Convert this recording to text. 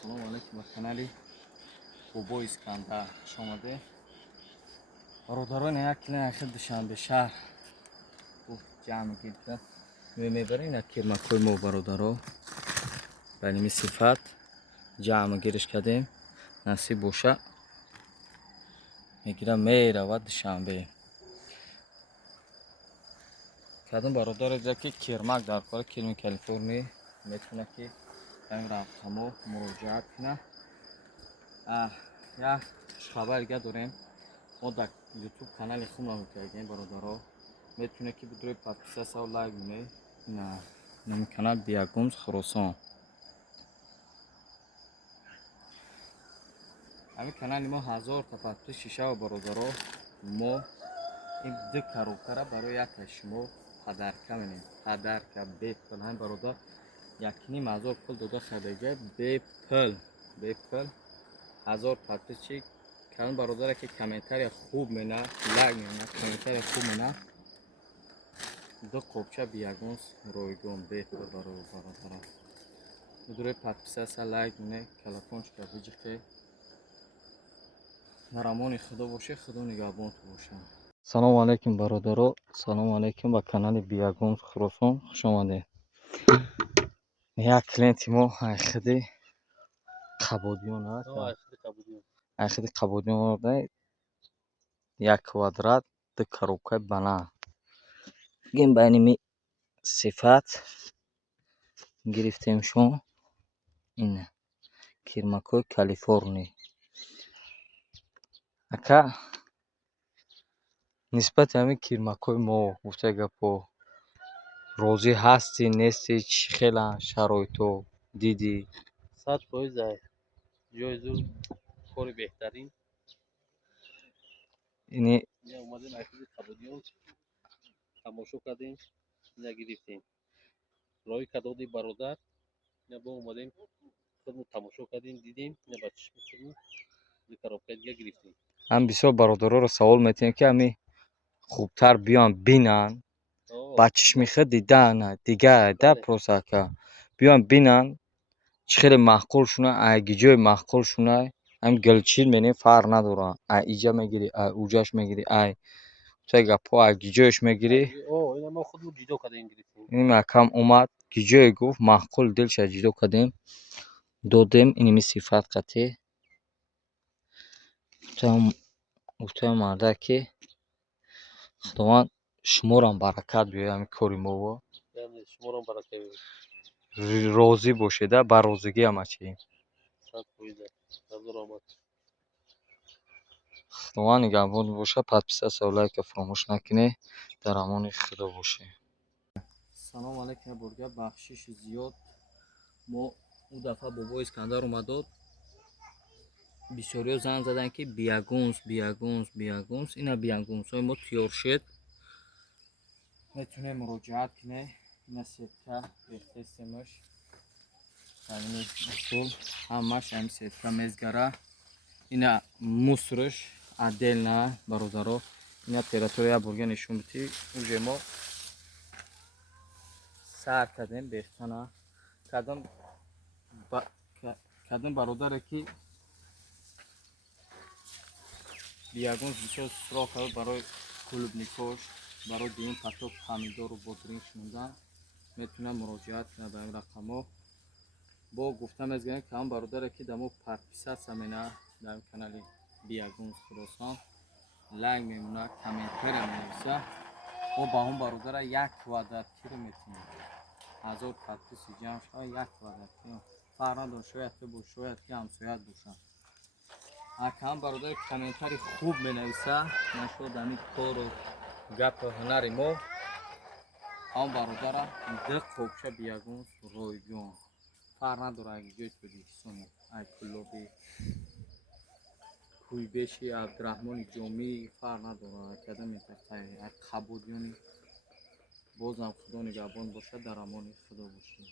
салому алайкум ба канали Бобо Искандар хуш омадед. бародарони як клиник Душанбешаҳр ҷамъ гирифта мебарем як кирмакҳои мо бародаро ба ними сифат ҷамъ гириш кардем. насиб боша мегирам меравад Душанбе. кадом бародаре дида ки кирмак дар кори килми Калифорния метавона ки ин рақамо муроҷиат кунад. як хушхабари дига дорем. мо дар ютуб канали худ намекардем бародаро, метавонед ки бидрои подписаться ва лайк кунед на канал Биягунз Хуросон. ҳамин канали мо 1000 та подпис шишава бародаро. мо ин ду коробкара барои яке шумо падарка менем. падарка бепул. ҳамин бародар 1500 пул дода харидаҷа бепул. 1000 подпис чи кадом бародаре ки комментария хуб мена лайк мена комментария хуб мена ду қопча Биягунз ройгон бепул барои бародаро. бидрои подписаться лайк мене колокольчика биҷиқе. дар амони худо бошед. худо нигаҳбонтон бошад. салому алайкум бародаро. салому алайкум ба канали Биягунз Хуросон хуш омадед. як клиенти мо айхиди қабодиён аст. айхиди қабодиён орда як квадрат ду коробкаи банан гем ба ними сифат гирифтем. шо ин кирмакҳои Калифорния. ака нисбати ҳамин кирмакҳои мо гуфта гапо розӣ ҳастӣ нестӣ? чӣ хела шароито дидӣ? 100% ҷои зур кори беҳтарин. ини ина омадем айхиди қабодиён тамошо кардем, ина гирифтем. роҳи кадоди бародар ина бо омадем худмо тамошо кардем, дидем, ина ба чишми худмо ду коробкаи дига гирифтем. ҳам бисёр бародароро савол метиҳем ки ҳамин хубтар биён бинанд ба чишми худ дидан дига да просто ака биён бинанд чӣ хеле маъқул шуна ай гиҷои маъқул шуна ҳамин гилчил менем фарқ надора ай иҷа мегирӣ ай уҷаш мегирӣ ай гуфта гапҳо ай гиҷоиш мегирӣ. ина мо худмо ҷудо кардем гирифтем. ин акам омад гиҷое гуфт маъқул дилша ҷудо кардем додем. иними сифат қати гуфтам марда ки худованд шуморам баракат биёяд ҳамин кори мово шуморам барака биёяд. розӣ бошеда ба розигӣ ҳамачӣ. 100% ҳазор омад. худованд нигаҳбон бошад. подписаться ва лайка фаромӯш накунед. дар амони худо бошед. салому алайкум. бурга бахшиши зиёд мо ин дафъа Бобо Искандар омадод. бисёриҳо занг заданд ки Биягунз ина Биягунзҳои мо тиёр шуд. метавонед муроҷиат кунед. ина сетка бехтестемаш ҳамин усул ҳамаш ҳамин сетка мезгара. ина мусрш отдельно бародаро. ина оператора як бурга нишон бити уже мо сар кардем бехтана. кадом бародаре ки Биягунз бисёр суроғ кард барои клубникош барои дин паток помидору бодринг шундан метавонад муроҷиат кунад ба ин рақамо. бо гуфта мезгӯем ки ҳамон бародаре ки дар мо подписаться менаҳад дар канали Биягунз Хуросон лайк мемонад комментария менависа мо ба ҳамон бародара як квадратиро метавонем 1000 подписи ҷамъ шавад як квадратиро фарқ надорад шояд ки бош шояд ки ҳамсоят бошад. ҳамон бародаре комментари хуб менависа нашуд ҳамин кору гапу ҳунари мо ҳамон бародара ду қопча Биягунз ройгон фарқ надорад аги ҷои тӯдикисони ай куллоби кӯйбеши абдураҳмони ҷомӣ фарқ надорад кадом минтақаи ай қабодиёни бозам худо нигаҳбон бошад. дар амони худо бошед.